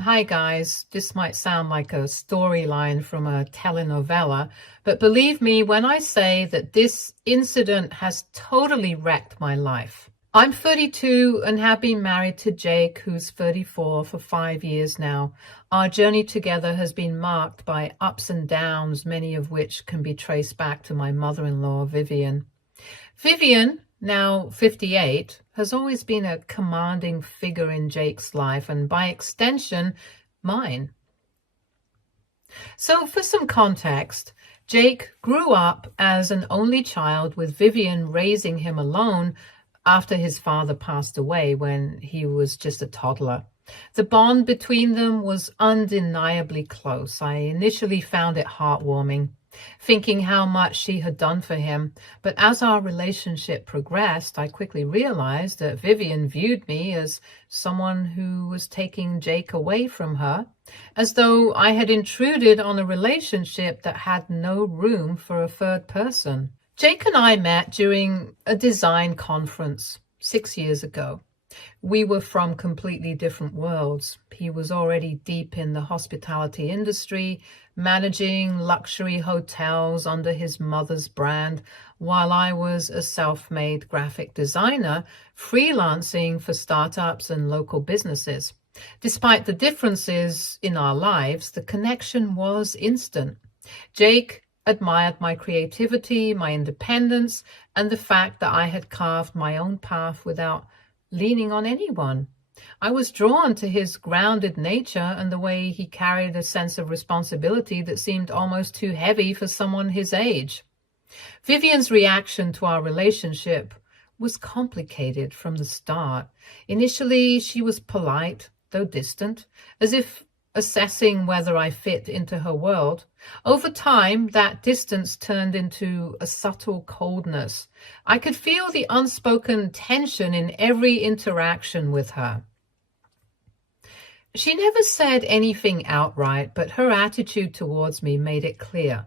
Hi guys, this might sound like a storyline from a telenovela, but believe me when I say that this incident has totally wrecked my life. I'm 32 and have been married to Jake, who's 34, for 5 years now. Our journey together has been marked by ups and downs, many of which can be traced back to my mother-in-law, Vivian. Vivian, now 58, has always been a commanding figure in Jake's life and by extension, mine. So for some context, Jake grew up as an only child with Vivian raising him alone after his father passed away when he was just a toddler. The bond between them was undeniably close. I initially found it heartwarming, thinking how much she had done for him. But as our relationship progressed, I quickly realized that Vivian viewed me as someone who was taking Jake away from her, as though I had intruded on a relationship that had no room for a third person. Jake and I met during a design conference 6 years ago. We were from completely different worlds. He was already deep in the hospitality industry, managing luxury hotels under his mother's brand, while I was a self-made graphic designer, freelancing for startups and local businesses. Despite the differences in our lives, the connection was instant. Jake admired my creativity, my independence, and the fact that I had carved my own path without leaning on anyone. I was drawn to his grounded nature and the way he carried a sense of responsibility that seemed almost too heavy for someone his age. Vivian's reaction to our relationship was complicated from the start. Initially, she was polite, though distant, as if assessing whether I fit into her world. Over time, that distance turned into a subtle coldness. I could feel the unspoken tension in every interaction with her. She never said anything outright, but her attitude towards me made it clear.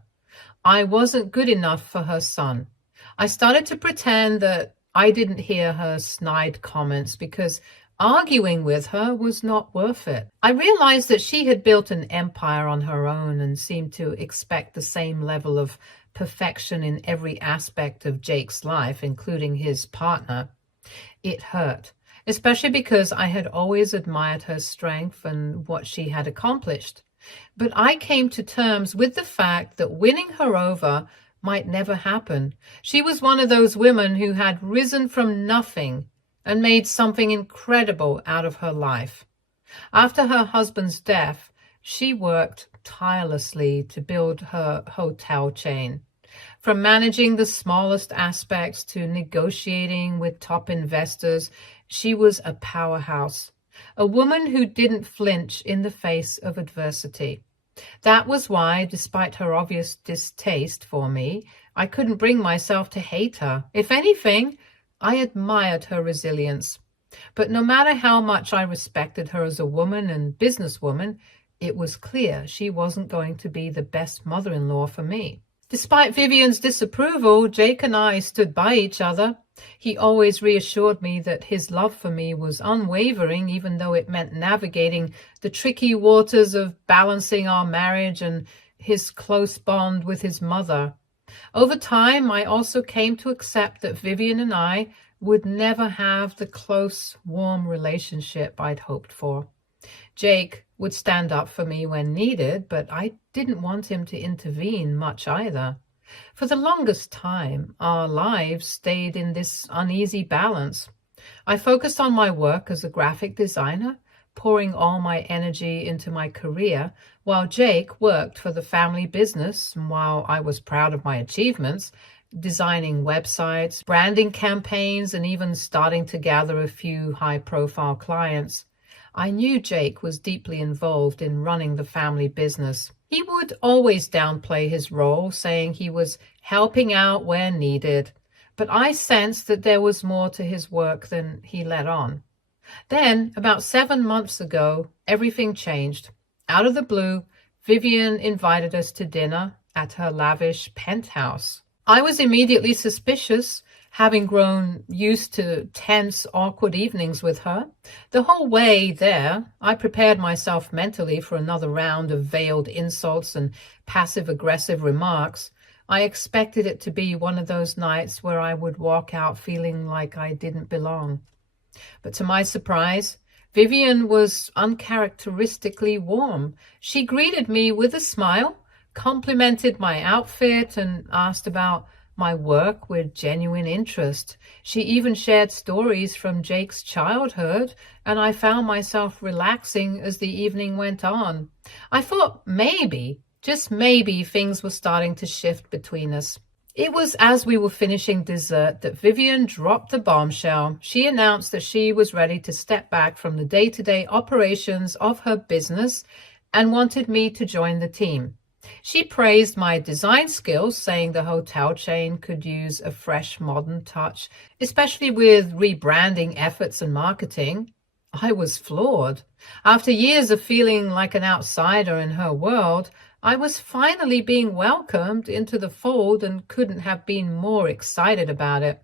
I wasn't good enough for her son. I started to pretend that I didn't hear her snide comments because arguing with her was not worth it. I realized that she had built an empire on her own and seemed to expect the same level of perfection in every aspect of Jake's life, including his partner. It hurt, especially because I had always admired her strength and what she had accomplished. But I came to terms with the fact that winning her over might never happen. She was one of those women who had risen from nothing and made something incredible out of her life. After her husband's death, she worked tirelessly to build her hotel chain. From managing the smallest aspects to negotiating with top investors, she was a powerhouse, a woman who didn't flinch in the face of adversity. That was why, despite her obvious distaste for me, I couldn't bring myself to hate her. If anything, I admired her resilience. But no matter how much I respected her as a woman and businesswoman, it was clear she wasn't going to be the best mother-in-law for me. Despite Vivian's disapproval, Jake and I stood by each other. He always reassured me that his love for me was unwavering, even though it meant navigating the tricky waters of balancing our marriage and his close bond with his mother. Over time, I also came to accept that Vivian and I would never have the close, warm relationship I'd hoped for. Jake would stand up for me when needed, but I didn't want him to intervene much either. For the longest time, our lives stayed in this uneasy balance. I focused on my work as a graphic designer, pouring all my energy into my career, while Jake worked for the family business, and while I was proud of my achievements, designing websites, branding campaigns, and even starting to gather a few high-profile clients. I knew Jake was deeply involved in running the family business. He would always downplay his role, saying he was helping out where needed, but I sensed that there was more to his work than he let on. Then, about 7 months ago, everything changed. Out of the blue, Vivian invited us to dinner at her lavish penthouse. I was immediately suspicious. having grown used to tense, awkward evenings with her. The whole way there, I prepared myself mentally for another round of veiled insults and passive-aggressive remarks. I expected it to be one of those nights where I would walk out feeling like I didn't belong. But to my surprise, Vivian was uncharacteristically warm. She greeted me with a smile, complimented my outfit, and asked about my work with genuine interest. She even shared stories from Jake's childhood, and I found myself relaxing as the evening went on. I thought maybe, just maybe, things were starting to shift between us. It was as we were finishing dessert that Vivian dropped the bombshell. She announced that she was ready to step back from the day-to-day operations of her business and wanted me to join the team. She praised my design skills, saying the hotel chain could use a fresh, modern touch, especially with rebranding efforts and marketing. I was floored. After years of feeling like an outsider in her world, I was finally being welcomed into the fold and couldn't have been more excited about it.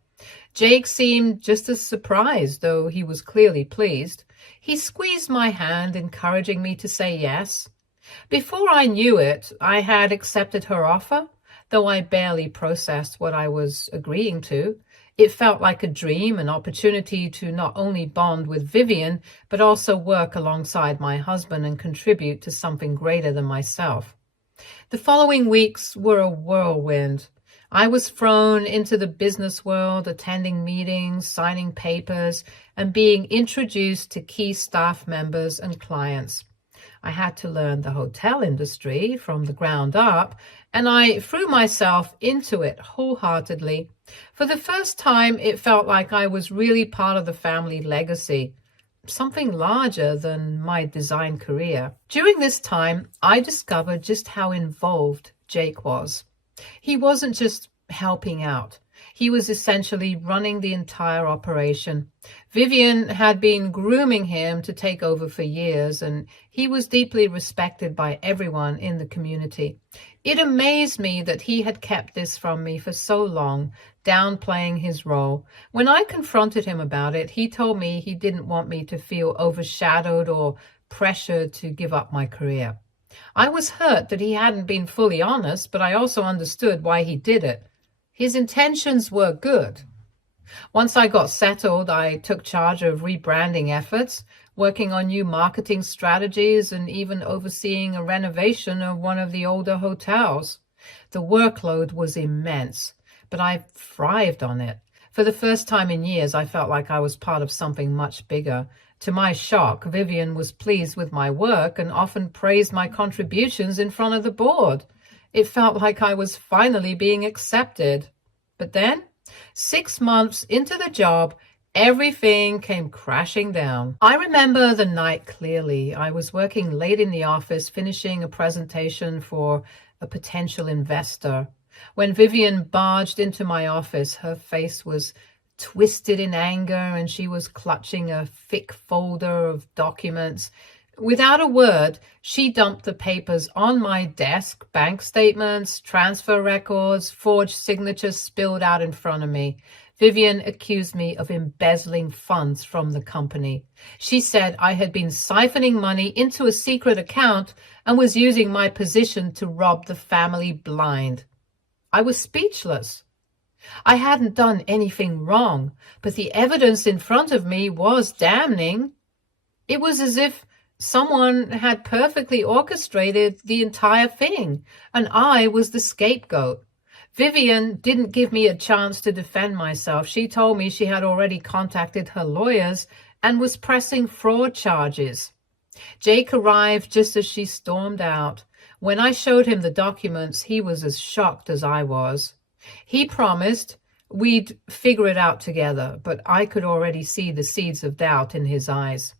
Jake seemed just as surprised, though he was clearly pleased. He squeezed my hand, encouraging me to say yes. Before I knew it, I had accepted her offer, though I barely processed what I was agreeing to. It felt like a dream, an opportunity to not only bond with Vivian, but also work alongside my husband and contribute to something greater than myself. The following weeks were a whirlwind. I was thrown into the business world, attending meetings, signing papers, and being introduced to key staff members and clients. I had to learn the hotel industry from the ground up, and I threw myself into it wholeheartedly. For the first time, it felt like I was really part of the family legacy, something larger than my design career. During this time, I discovered just how involved Jake was. He wasn't just helping out. He was essentially running the entire operation. Vivian had been grooming him to take over for years, and he was deeply respected by everyone in the community. It amazed me that he had kept this from me for so long, downplaying his role. When I confronted him about it, he told me he didn't want me to feel overshadowed or pressured to give up my career. I was hurt that he hadn't been fully honest, but I also understood why he did it. His intentions were good. Once I got settled, I took charge of rebranding efforts, working on new marketing strategies, and even overseeing a renovation of one of the older hotels. The workload was immense, but I thrived on it. For the first time in years, I felt like I was part of something much bigger. To my shock, Vivian was pleased with my work and often praised my contributions in front of the board. It felt like I was finally being accepted. But then, 6 months into the job, everything came crashing down. I remember the night clearly. I was working late in the office, finishing a presentation for a potential investor. When Vivian barged into my office, her face was twisted in anger and she was clutching a thick folder of documents. Without a word, she dumped the papers on my desk, bank statements, transfer records, forged signatures spilled out in front of me. Vivian accused me of embezzling funds from the company. She said I had been siphoning money into a secret account and was using my position to rob the family blind. I was speechless. I hadn't done anything wrong, but the evidence in front of me was damning. It was as if someone had perfectly orchestrated the entire thing, and I was the scapegoat. Vivian didn't give me a chance to defend myself. She told me she had already contacted her lawyers and was pressing fraud charges. Jake arrived just as she stormed out. When I showed him the documents, he was as shocked as I was. He promised we'd figure it out together, but I could already see the seeds of doubt in his eyes.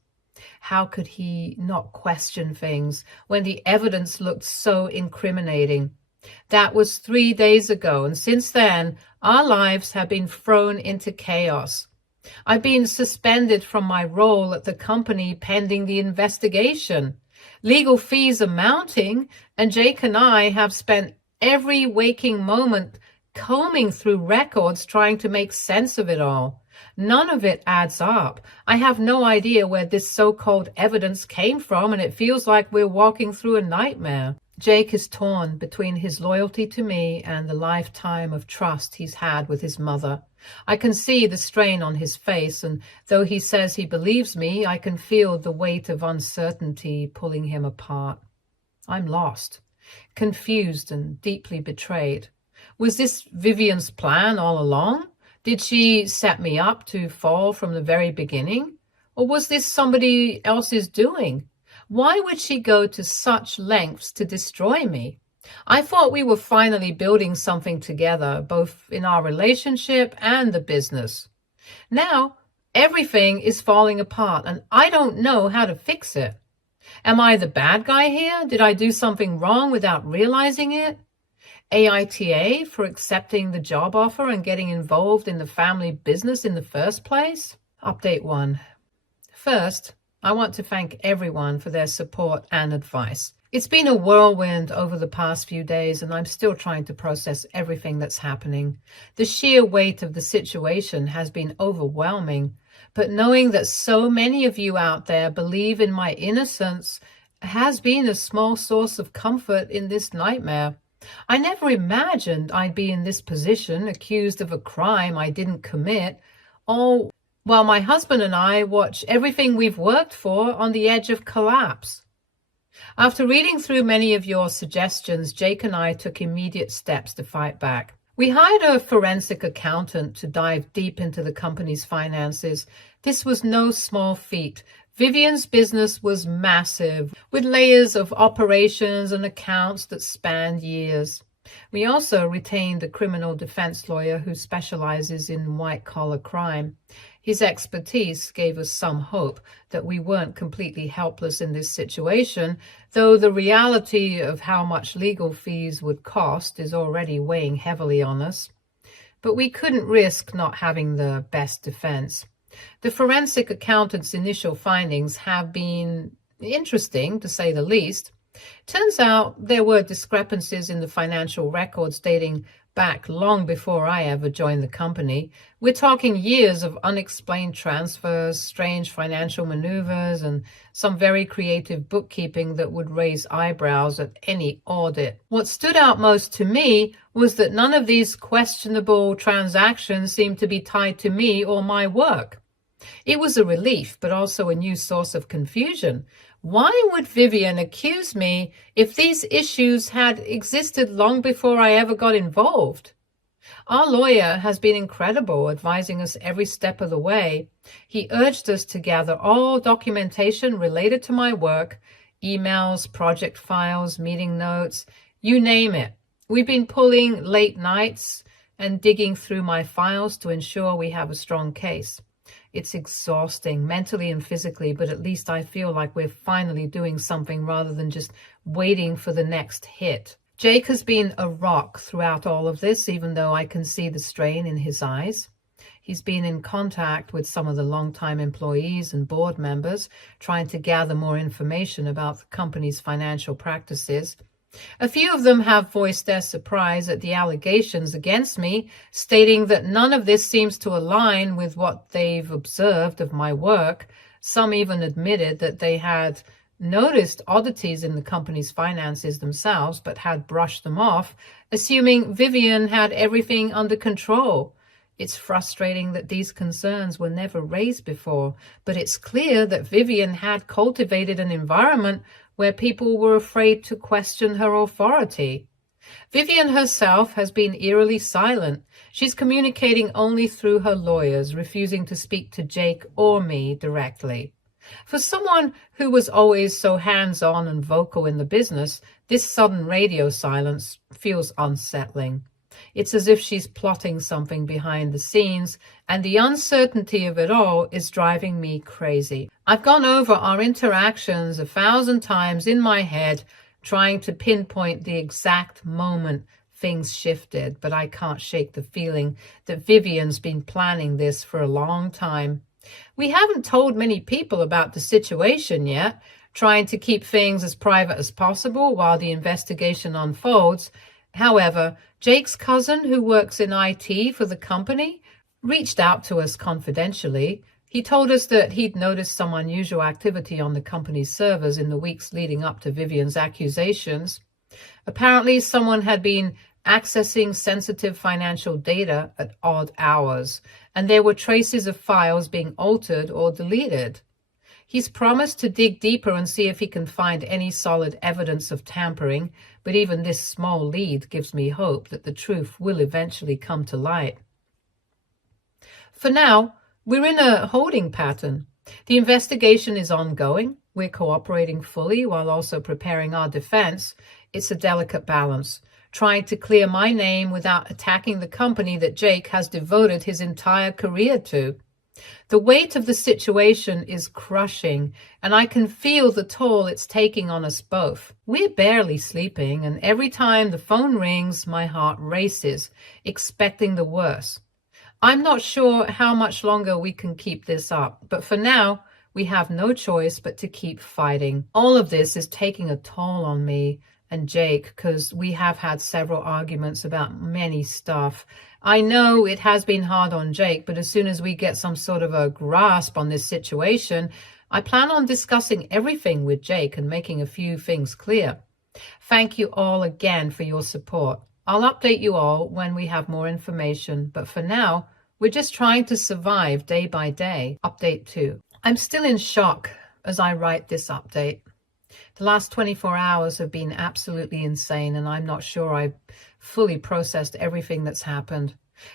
How could he not question things when the evidence looked so incriminating? That was 3 days ago, and since then, our lives have been thrown into chaos. I've been suspended from my role at the company pending the investigation. Legal fees are mounting, and Jake and I have spent every waking moment combing through records trying to make sense of it all. None of it adds up. I have no idea where this so-called evidence came from, and it feels like we're walking through a nightmare. Jake is torn between his loyalty to me and the lifetime of trust he's had with his mother. I can see the strain on his face, and though he says he believes me, I can feel the weight of uncertainty pulling him apart. I'm lost, confused and deeply betrayed. Was this Vivian's plan all along? Did she set me up to fall from the very beginning? Or was this somebody else's doing? Why would she go to such lengths to destroy me? I thought we were finally building something together, both in our relationship and the business. Now, everything is falling apart, and I don't know how to fix it. Am I the bad guy here? Did I do something wrong without realizing it? AITA for accepting the job offer and getting involved in the family business in the first place? Update 1. First, I want to thank everyone for their support and advice. It's been a whirlwind over the past few days, and I'm still trying to process everything that's happening. The sheer weight of the situation has been overwhelming, but knowing that so many of you out there believe in my innocence has been a small source of comfort in this nightmare. I never imagined I'd be in this position, accused of a crime I didn't commit, all while my husband and I watch everything we've worked for on the edge of collapse. After reading through many of your suggestions, Jake and I took immediate steps to fight back. We hired a forensic accountant to dive deep into the company's finances. This was no small feat. Vivian's business was massive, with layers of operations and accounts that spanned years. We also retained a criminal defense lawyer who specializes in white-collar crime. His expertise gave us some hope that we weren't completely helpless in this situation, though the reality of how much legal fees would cost is already weighing heavily on us. But we couldn't risk not having the best defense. The forensic accountant's initial findings have been interesting, to say the least. Turns out there were discrepancies in the financial records dating back long before I ever joined the company. We're talking years of unexplained transfers, strange financial maneuvers, and some very creative bookkeeping that would raise eyebrows at any audit. What stood out most to me was that none of these questionable transactions seemed to be tied to me or my work. It was a relief, but also a new source of confusion. Why would Vivian accuse me if these issues had existed long before I ever got involved? Our lawyer has been incredible, advising us every step of the way. He urged us to gather all documentation related to my work, emails, project files, meeting notes, you name it. We've been pulling late nights and digging through my files to ensure we have a strong case. It's exhausting, mentally and physically, but at least I feel like we're finally doing something rather than just waiting for the next hit. Jake has been a rock throughout all of this, even though I can see the strain in his eyes. He's been in contact with some of the longtime employees and board members, trying to gather more information about the company's financial practices. A few of them have voiced their surprise at the allegations against me, stating that none of this seems to align with what they've observed of my work. Some even admitted that they had noticed oddities in the company's finances themselves, but had brushed them off, assuming Vivian had everything under control. It's frustrating that these concerns were never raised before, but it's clear that Vivian had cultivated an environment where people were afraid to question her authority. Vivian herself has been eerily silent. She's communicating only through her lawyers, refusing to speak to Jake or me directly. For someone who was always so hands-on and vocal in the business, this sudden radio silence feels unsettling. It's as if she's plotting something behind the scenes, and the uncertainty of it all is driving me crazy. I've gone over our interactions 1,000 times in my head, trying to pinpoint the exact moment things shifted, but I can't shake the feeling that Vivian's been planning this for a long time. We haven't told many people about the situation yet, trying to keep things as private as possible while the investigation unfolds. However, Jake's cousin, who works in IT for the company, reached out to us confidentially. He told us that he'd noticed some unusual activity on the company's servers in the weeks leading up to Vivian's accusations. Apparently, someone had been accessing sensitive financial data at odd hours, and there were traces of files being altered or deleted. He's promised to dig deeper and see if he can find any solid evidence of tampering, but even this small lead gives me hope that the truth will eventually come to light. For now, we're in a holding pattern. The investigation is ongoing. We're cooperating fully while also preparing our defense. It's a delicate balance, trying to clear my name without attacking the company that Jake has devoted his entire career to. The weight of the situation is crushing, and I can feel the toll it's taking on us both. We're barely sleeping, and every time the phone rings, my heart races, expecting the worst. I'm not sure how much longer we can keep this up, but for now, we have no choice but to keep fighting. All of this is taking a toll on me and Jake because we have had several arguments about many stuff. I know it has been hard on Jake, but as soon as we get some sort of a grasp on this situation, I plan on discussing everything with Jake and making a few things clear. Thank you all again for your support. I'll update you all when we have more information, but for now, we're just trying to survive day by day. Update 2. I'm still in shock as I write this update. The last 24 hours have been absolutely insane, and I'm not sure I've fully processed everything that's happened.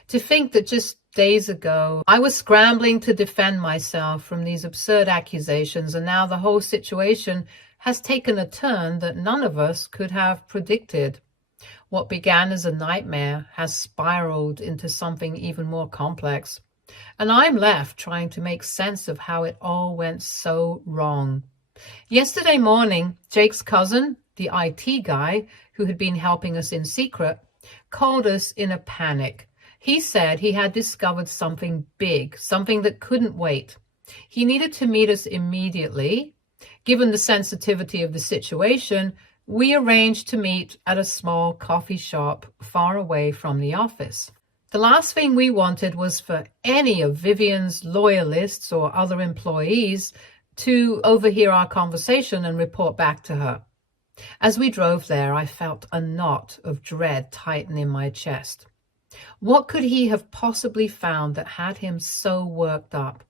To think that just days ago, I was scrambling to defend myself from these absurd accusations, and now the whole situation has taken a turn that none of us could have predicted. What began as a nightmare has spiraled into something even more complex, and I'm left trying to make sense of how it all went so wrong. Yesterday morning, Jake's cousin, the IT guy who had been helping us in secret, called us in a panic. He said he had discovered something big, something that couldn't wait. He needed to meet us immediately. Given the sensitivity of the situation, we arranged to meet at a small coffee shop far away from the office. The last thing we wanted was for any of Vivian's loyalists or other employees to overhear our conversation and report back to her. As we drove there, I felt a knot of dread tighten in my chest. What could he have possibly found that had him so worked up?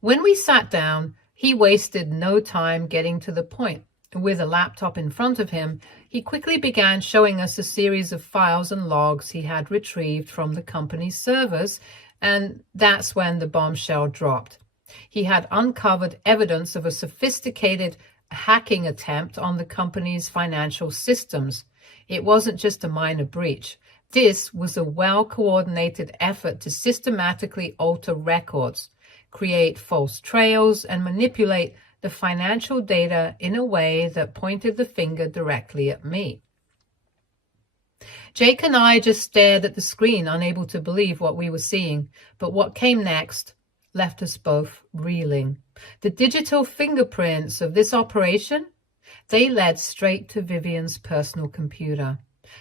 When we sat down, he wasted no time getting to the point. With a laptop in front of him, he quickly began showing us a series of files and logs he had retrieved from the company's servers, and that's when the bombshell dropped. He had uncovered evidence of a sophisticated hacking attempt on the company's financial systems. It wasn't just a minor breach. This was a well-coordinated effort to systematically alter records, create false trails, and manipulate the financial data in a way that pointed the finger directly at me. Jake and I just stared at the screen, unable to believe what we were seeing, but what came next left us both reeling. The digital fingerprints of this operation, they led straight to Vivian's personal computer.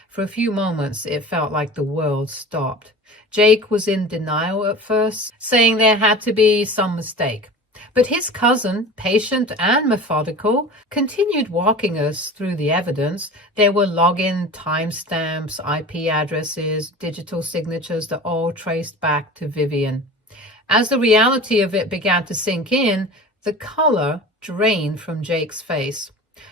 For a few moments, it felt like the world stopped. Jake was in denial at first, saying there had to be some mistake. But his cousin, patient and methodical, continued walking us through the evidence. There were login timestamps, IP addresses, digital signatures that all traced back to Vivian. As the reality of it began to sink in, the color drained from Jake's face.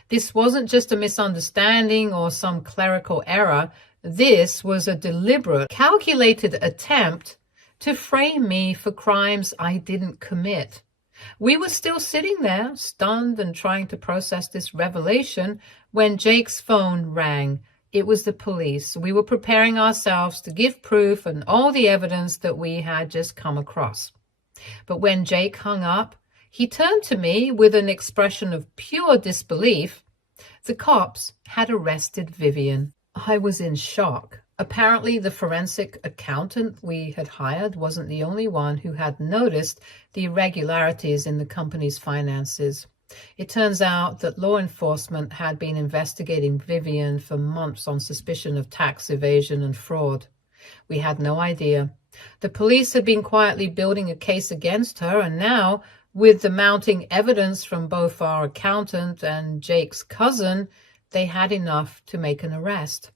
This wasn't just a misunderstanding or some clerical error. This was a deliberate, calculated attempt to frame me for crimes I didn't commit. We were still sitting there, stunned and trying to process this revelation, when Jake's phone rang. It was the police. We were preparing ourselves to give proof and all the evidence that we had just come across. But when Jake hung up, he turned to me with an expression of pure disbelief. The cops had arrested Vivian. I was in shock. Apparently, the forensic accountant we had hired wasn't the only one who had noticed the irregularities in the company's finances. It turns out that law enforcement had been investigating Vivian for months on suspicion of tax evasion and fraud. We had no idea. The police had been quietly building a case against her, and now, with the mounting evidence from both our accountant and Jake's cousin, they had enough to make an arrest.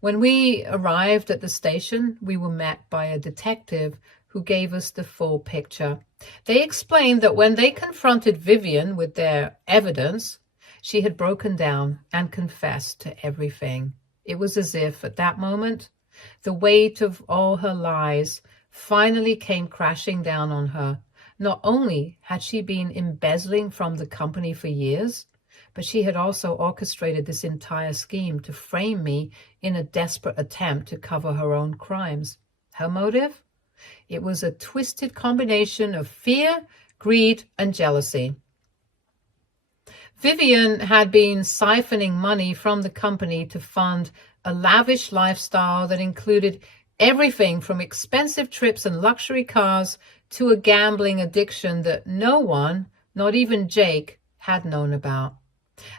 When we arrived at the station, we were met by a detective who gave us the full picture. They explained that when they confronted Vivian with their evidence, she had broken down and confessed to everything. It was as if, at that moment, the weight of all her lies finally came crashing down on her. Not only had she been embezzling from the company for years, but she had also orchestrated this entire scheme to frame me in a desperate attempt to cover her own crimes. Her motive? It was a twisted combination of fear, greed, and jealousy. Vivian had been siphoning money from the company to fund a lavish lifestyle that included everything from expensive trips and luxury cars to a gambling addiction that no one, not even Jake, had known about.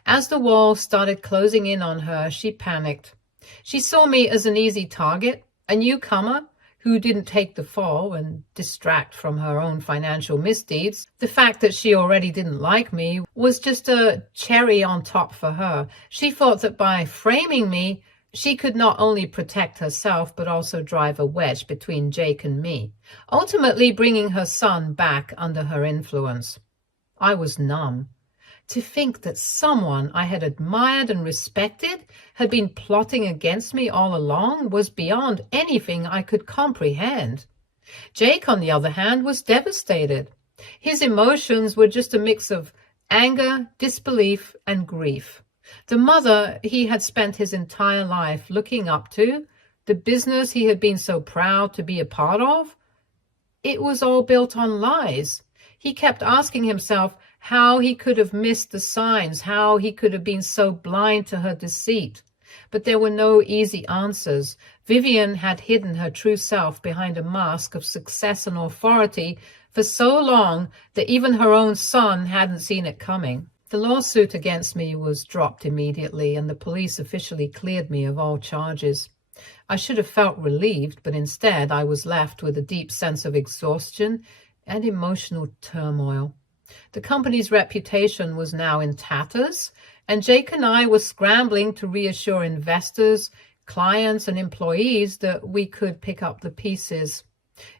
As the wall started closing in on her, she panicked. She saw me as an easy target, a newcomer who didn't take the fall and distract from her own financial misdeeds. The fact that she already didn't like me was just a cherry on top for her. She thought that by framing me, she could not only protect herself, but also drive a wedge between Jake and me, ultimately bringing her son back under her influence. I was numb. To think that someone I had admired and respected had been plotting against me all along was beyond anything I could comprehend. Jake, on the other hand, was devastated. His emotions were just a mix of anger, disbelief, and grief. The mother he had spent his entire life looking up to, the business he had been so proud to be a part of, it was all built on lies. He kept asking himself how he could have missed the signs, how he could have been so blind to her deceit. But there were no easy answers. Vivian had hidden her true self behind a mask of success and authority for so long that even her own son hadn't seen it coming. The lawsuit against me was dropped immediately, and the police officially cleared me of all charges. I should have felt relieved, but instead I was left with a deep sense of exhaustion and emotional turmoil. The company's reputation was now in tatters, and Jake and I were scrambling to reassure investors, clients, and employees that we could pick up the pieces.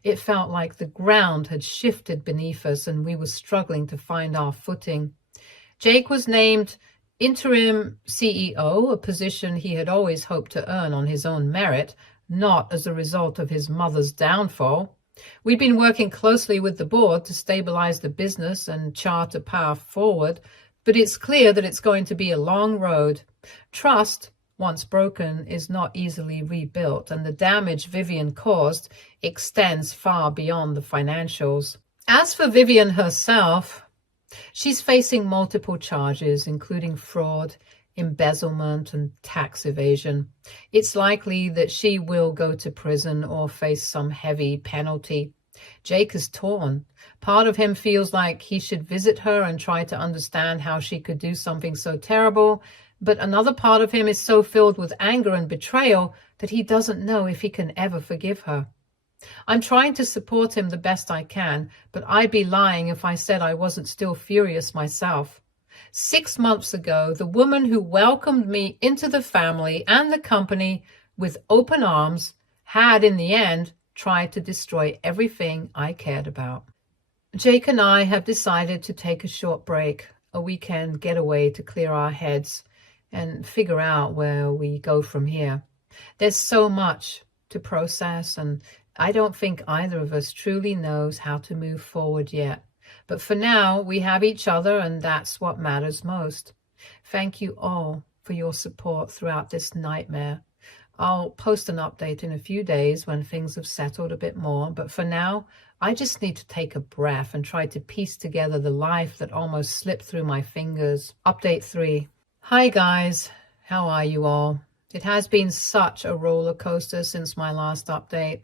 It felt like the ground had shifted beneath us, and we were struggling to find our footing. Jake was named interim CEO, a position he had always hoped to earn on his own merit, not as a result of his mother's downfall. We'd been working closely with the board to stabilize the business and chart a path forward, but it's clear that it's going to be a long road. Trust, once broken, is not easily rebuilt, and the damage Vivian caused extends far beyond the financials. As for Vivian herself, she's facing multiple charges, including fraud, embezzlement, and tax evasion. It's likely that she will go to prison or face some heavy penalty. Jake is torn. Part of him feels like he should visit her and try to understand how she could do something so terrible, but another part of him is so filled with anger and betrayal that he doesn't know if he can ever forgive her. I'm trying to support him the best I can, but I'd be lying if I said I wasn't still furious myself. 6 months ago, the woman who welcomed me into the family and the company with open arms had, in the end, tried to destroy everything I cared about. Jake and I have decided to take a short break, a weekend getaway to clear our heads and figure out where we go from here. There's so much to process, and I don't think either of us truly knows how to move forward yet. But for now, we have each other, and that's what matters most. Thank you all for your support throughout this nightmare. I'll post an update in a few days when things have settled a bit more, but for now, I just need to take a breath and try to piece together the life that almost slipped through my fingers. Update 3. Hi guys, how are you all? It has been such a roller coaster since my last update,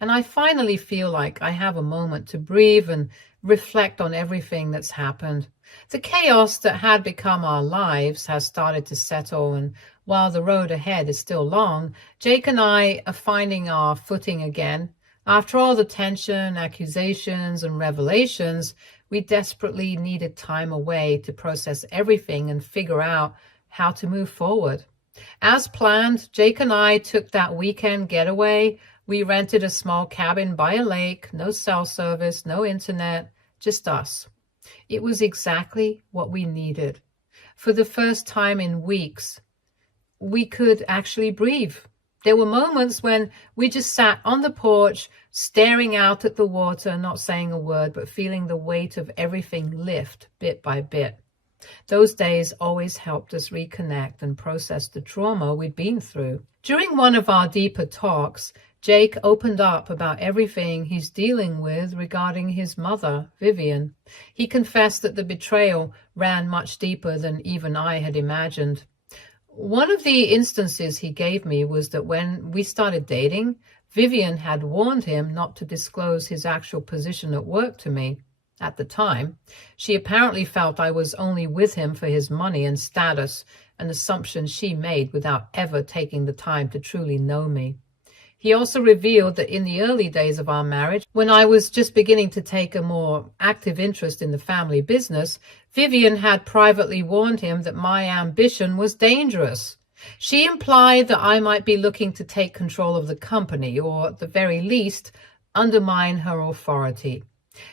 and I finally feel like I have a moment to breathe and reflect on everything that's happened. The chaos that had become our lives has started to settle, and while the road ahead is still long, Jake and I are finding our footing again. After all the tension, accusations, and revelations, we desperately needed time away to process everything and figure out how to move forward. As planned, Jake and I took that weekend getaway. We rented a small cabin by a lake, no cell service, no internet, just us. It was exactly what we needed. For the first time in weeks, we could actually breathe. There were moments when we just sat on the porch, staring out at the water, not saying a word, but feeling the weight of everything lift bit by bit. Those days always helped us reconnect and process the trauma we'd been through. During one of our deeper talks, Jake opened up about everything he's dealing with regarding his mother, Vivian. He confessed that the betrayal ran much deeper than even I had imagined. One of the instances he gave me was that when we started dating, Vivian had warned him not to disclose his actual position at work to me. At the time, she apparently felt I was only with him for his money and status, an assumption she made without ever taking the time to truly know me. He also revealed that in the early days of our marriage, when I was just beginning to take a more active interest in the family business, Vivian had privately warned him that my ambition was dangerous. She implied that I might be looking to take control of the company, or at the very least, undermine her authority.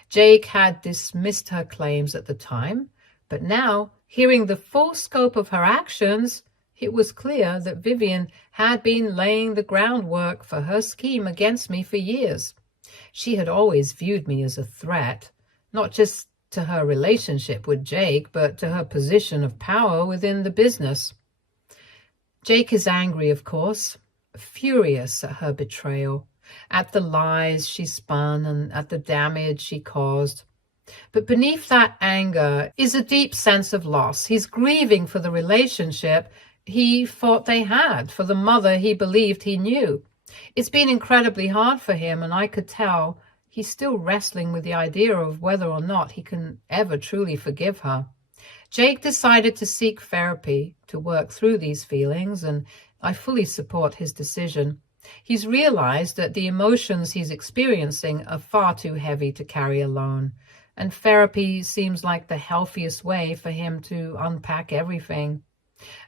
Jake had dismissed her claims at the time, but now, hearing the full scope of her actions, it was clear that Vivian had been laying the groundwork for her scheme against me for years. She had always viewed me as a threat, not just to her relationship with Jake, but to her position of power within the business. Jake is angry, of course, furious at her betrayal, at the lies she spun and at the damage she caused. But beneath that anger is a deep sense of loss. He's grieving for the relationship he thought they had, for the mother he believed he knew. It's been incredibly hard for him, and I could tell he's still wrestling with the idea of whether or not he can ever truly forgive her. Jake decided to seek therapy to work through these feelings, and I fully support his decision. He's realized that the emotions he's experiencing are far too heavy to carry alone, and therapy seems like the healthiest way for him to unpack everything.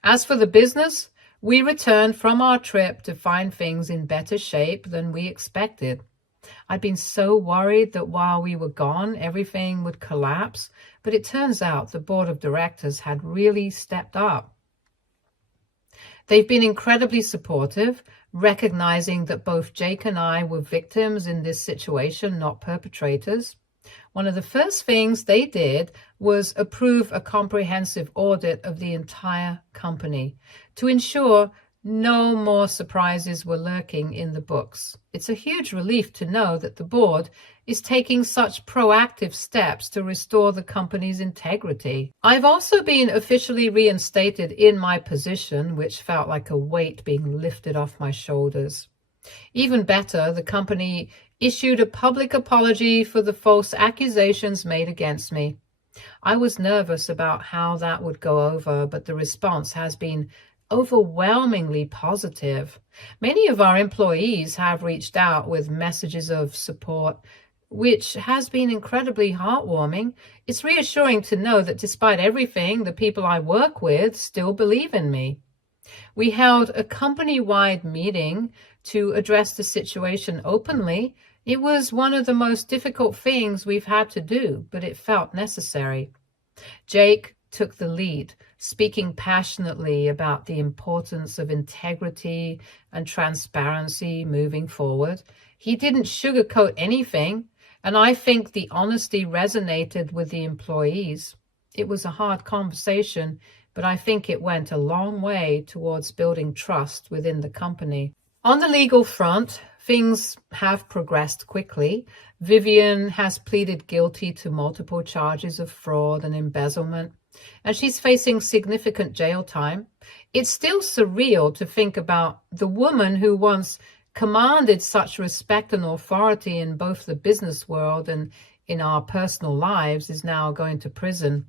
As for the business, we returned from our trip to find things in better shape than we expected. I'd been so worried that while we were gone, everything would collapse, but it turns out the board of directors had really stepped up. They've been incredibly supportive, recognizing that both Jake and I were victims in this situation, not perpetrators. One of the first things they did was approve a comprehensive audit of the entire company to ensure no more surprises were lurking in the books. It's a huge relief to know that the board is taking such proactive steps to restore the company's integrity. I've also been officially reinstated in my position, which felt like a weight being lifted off my shoulders. Even better, the company issued a public apology for the false accusations made against me. I was nervous about how that would go over, but the response has been overwhelmingly positive. Many of our employees have reached out with messages of support, which has been incredibly heartwarming. It's reassuring to know that despite everything, the people I work with still believe in me. We held a company-wide meeting to address the situation openly. It was one of the most difficult things we've had to do, but it felt necessary. Jake took the lead, speaking passionately about the importance of integrity and transparency moving forward. He didn't sugarcoat anything, and I think the honesty resonated with the employees. It was a hard conversation, but I think it went a long way towards building trust within the company. On the legal front, things have progressed quickly. Vivian has pleaded guilty to multiple charges of fraud and embezzlement, and she's facing significant jail time. It's still surreal to think about the woman who once commanded such respect and authority in both the business world and in our personal lives is now going to prison.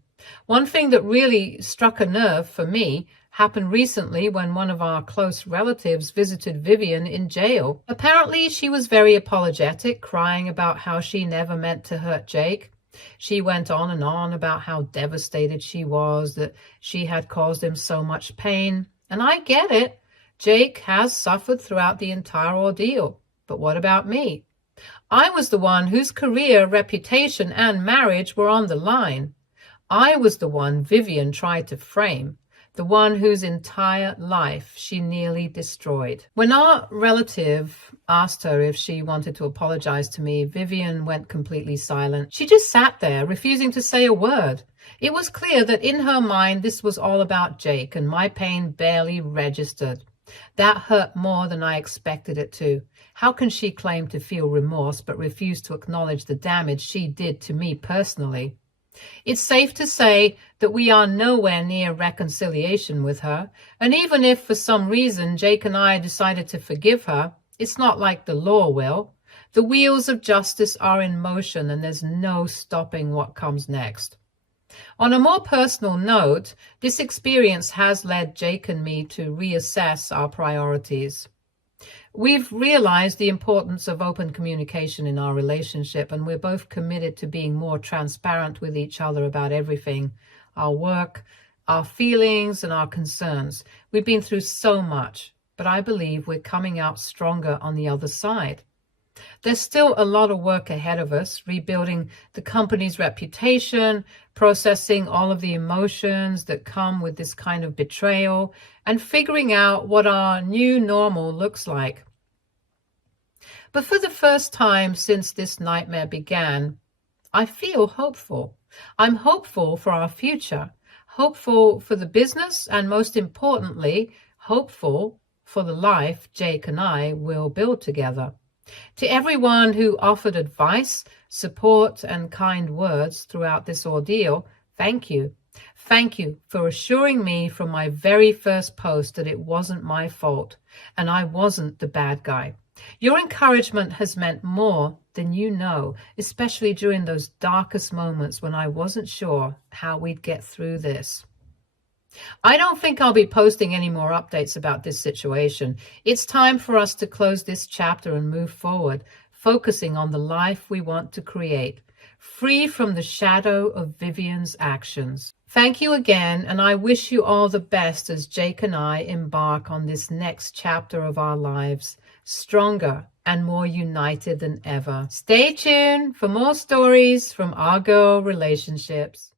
One thing that really struck a nerve for me happened recently when one of our close relatives visited Vivian in jail. Apparently, she was very apologetic, crying about how she never meant to hurt Jake. She went on and on about how devastated she was, that she had caused him so much pain. And I get it. Jake has suffered throughout the entire ordeal. But what about me? I was the one whose career, reputation, and marriage were on the line. I was the one Vivian tried to frame, the one whose entire life she nearly destroyed. When our relative asked her if she wanted to apologize to me, Vivian went completely silent. She just sat there, refusing to say a word. It was clear that in her mind this was all about Jake, and my pain barely registered. That hurt more than I expected it to. How can she claim to feel remorse but refuse to acknowledge the damage she did to me personally? It's safe to say that we are nowhere near reconciliation with her, and even if for some reason Jake and I decided to forgive her, it's not like the law will. The wheels of justice are in motion, and there's no stopping what comes next. On a more personal note, this experience has led Jake and me to reassess our priorities. We've realized the importance of open communication in our relationship, and we're both committed to being more transparent with each other about everything, our work, our feelings, and our concerns. We've been through so much, but I believe we're coming out stronger on the other side. There's still a lot of work ahead of us, rebuilding the company's reputation, processing all of the emotions that come with this kind of betrayal, and figuring out what our new normal looks like. But for the first time since this nightmare began, I feel hopeful. I'm hopeful for our future, hopeful for the business, and most importantly, hopeful for the life Jake and I will build together. To everyone who offered advice, support, and kind words throughout this ordeal, thank you. Thank you for assuring me from my very first post that it wasn't my fault and I wasn't the bad guy. Your encouragement has meant more than you know, especially during those darkest moments when I wasn't sure how we'd get through this. I don't think I'll be posting any more updates about this situation. It's time for us to close this chapter and move forward, focusing on the life we want to create, free from the shadow of Vivian's actions. Thank you again, and I wish you all the best as Jake and I embark on this next chapter of our lives, stronger and more united than ever. Stay tuned for more stories from Our Girl Relationships.